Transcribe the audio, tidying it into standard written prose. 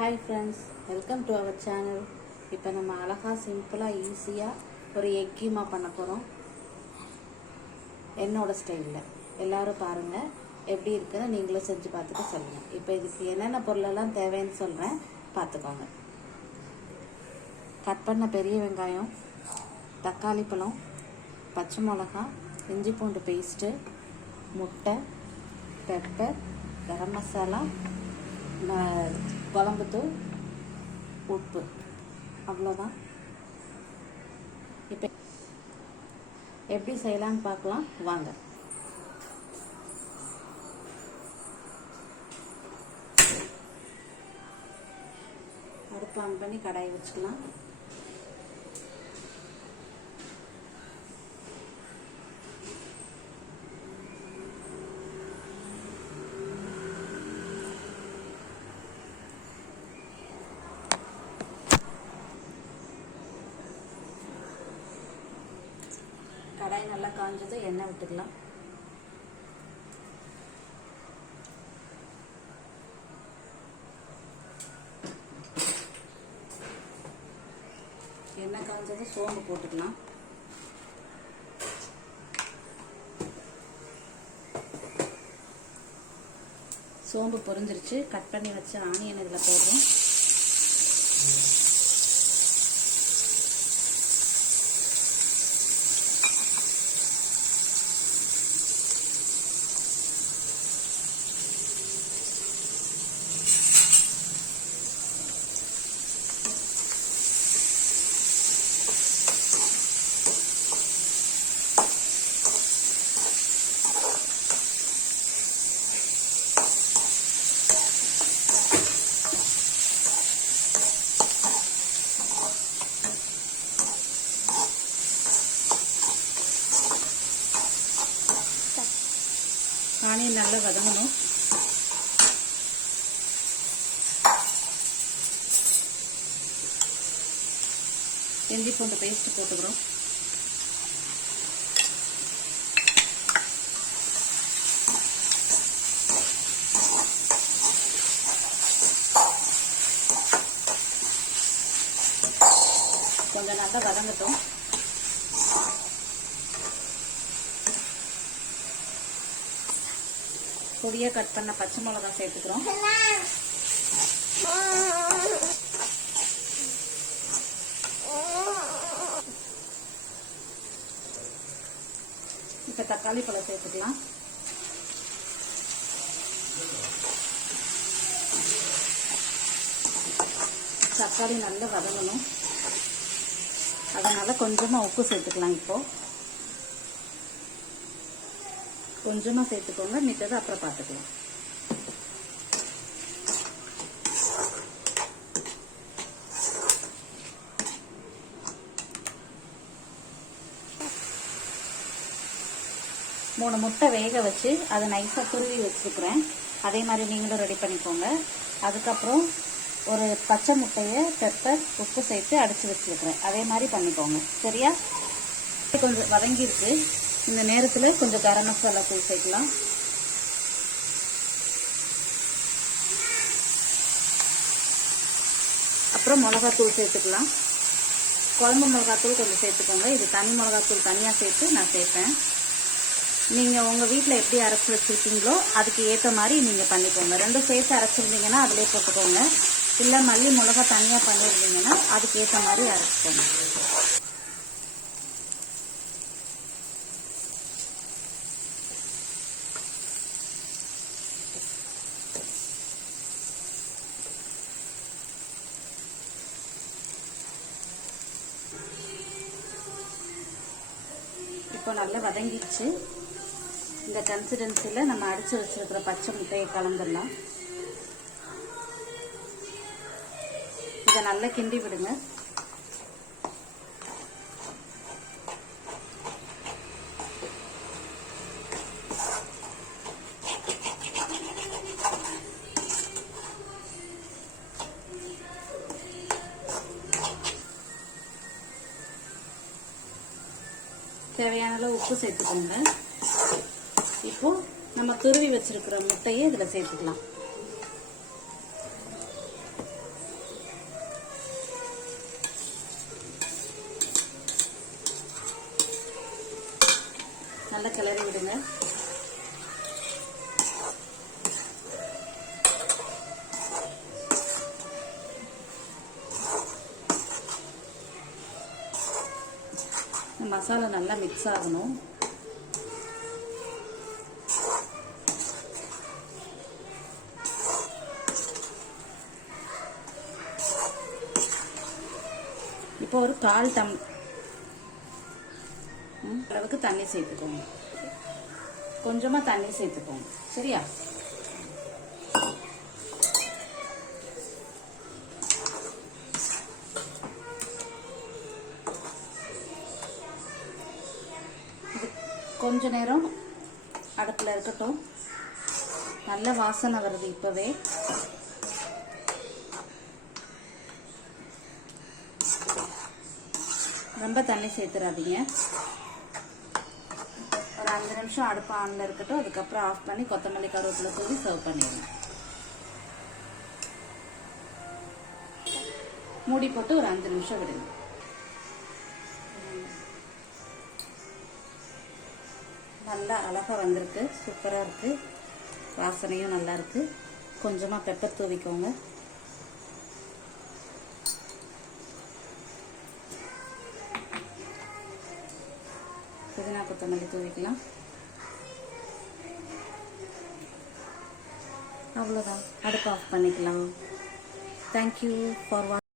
Hi friends, welcome to our channel. இப்போ நம்ம அழகா சிம்பிளா ஈஸியா ஒரு எக் கீமா பண்ண போறோம். என்னோட ஸ்டைல்ல. எல்லாரும் பாருங்க எப்படி இருக்குன்னு நீங்களும் செஞ்சு பார்த்துட்டு சொல்லுங்க. இப்போ இதுக்கு என்னென்ன பொருளெல்லாம் தேவைன்னு சொல்றேன் பார்த்துக்கோங்க. கட் பண்ண பெரிய வெங்காயம், தக்காளி பழம், பச்சை மிளகாய், இஞ்சி பூண்டு பேஸ்ட், முட்டை, பெப்பர், கரம் மசாலா, குழம்புத்தூள், உப்பு, அவ்வளோதான். இப்போ எப்படி செய்யலான்னு பார்க்கலாம் வாங்க. அடுப்பு ஆன் பண்ணி கடாயை வச்சுக்கலாம். கடாய் நல்லா காஞ்சது, எண்ணெய் விட்டுக்கலாம். எண்ணெய் காஞ்சது, சோம்பு போட்டுக்கலாம். சோம்பு பொரிஞ்சிருச்சு. கட் பண்ணி வச்ச ஆனியன் இதில் போடுறோம். ஆனியன் நல்லா வதங்கணும். இஞ்சி பூண்டு பேஸ்ட் போட்டுக்கிறோம். கொஞ்சம் நல்லா வதங்கட்டும். பொடியாக கட் பண்ண பச்சை மிளகாய் சேர்த்துக்கிறோம். இப்போ தக்காளி பழம் சேர்த்துக்கலாம். தக்காளி நல்லா வதங்கணும். அதனால கொஞ்சமாக உப்பு சேர்த்துக்கலாம். இப்போ கொஞ்சமா சேர்த்துக்கோங்க, மித்தது அப்புறம் பார்த்துக்கலாம். மூணு முட்டை வேக வச்சு அதை நைஸா துருவி வச்சுக்கிறேன். அதே மாதிரி நீங்களும் ரெடி பண்ணிக்கோங்க. அதுக்கப்புறம் ஒரு பச்சை முட்டையை பெப்பர் உப்பு சேர்த்து அடிச்சு வச்சுருக்கிறேன். அதே மாதிரி பண்ணிக்கோங்க. சரியா? கொஞ்சம் வதங்கிருக்கு. இந்த நேரத்தில் கொஞ்சம் கரம் மசாலா தூள் சேர்க்கலாம். அப்புறம் மிளகாத்தூள் சேர்த்துக்கலாம். குழம்பு மிளகாத்தூள் கொஞ்சம் சேர்த்துக்கோங்க. இது தனி மிளகாத்தூள் தனியாக சேர்த்து நான் சேர்ப்பேன். நீங்கள் உங்கள் வீட்டில் எப்படி அரைச்சி வச்சுருக்கீங்களோ அதுக்கு ஏற்ற மாதிரி நீங்கள் பண்ணிக்கோங்க. ரெண்டும் சேர்த்து அரைச்சிருந்தீங்கன்னா அதிலே போட்டுக்கோங்க. இல்லை மல்லி மிளகா தனியாக பண்ணியிருந்தீங்கன்னா அதுக்கு ஏற்ற மாதிரி அரைச்சிக்கோங்க. இப்போ நல்லா வதங்கிடுச்சு. இந்த கன்சிஸ்டன்சியில் நம்ம அடிச்சு வச்சிருக்கிற பச்சை முட்டையை கலந்துடலாம். இதை நல்லா கிண்டி விடுங்க. தேவையான அளவு உப்பு சேர்த்துக்கோங்க. இப்போ நம்ம துருவி வச்சிருக்கிற முட்டையை இதில் சேர்த்துக்கலாம். நல்லா கிளறி விடுங்க. மசாலா நல்லா மிக்ஸ் ஆகணும். இப்போ ஒரு 1/4 டம்ளர் அளவுக்கு தண்ணி சேர்த்துக்கோங்க. கொஞ்சமா தண்ணி சேர்த்துக்கோங்க. சரியா? கொஞ்ச நேரம் அடுப்பில் இருக்கட்டும். நல்ல வாசனை வருது இப்பவே. ரொம்ப தண்ணி சேர்த்துறாதீங்க. ஒரு 5 நிமிஷம் அடுப்பு ஆன்ல இருக்கட்டும். அதுக்கப்புறம் ஆஃப் பண்ணி கொத்தமல்லி கருவேப்பிலை தூவி சர்வ் பண்ணிடுங்க. மூடி போட்டு ஒரு 5 நிமிஷம் விடுங்க. நல்லா அழகா வந்திருக்கு. சூப்பராக இருக்கு. வாசனையும் நல்லா இருக்கு. கொஞ்சமாக பெப்பர் தூவிக்கோங்க. புதினா கொத்தமல்லி தூவிக்கலாம். அவ்வளோதான். அடுப்பு ஆஃப் பண்ணிக்கலாம். தேங்க்யூ ஃபார் வாட்சிங்.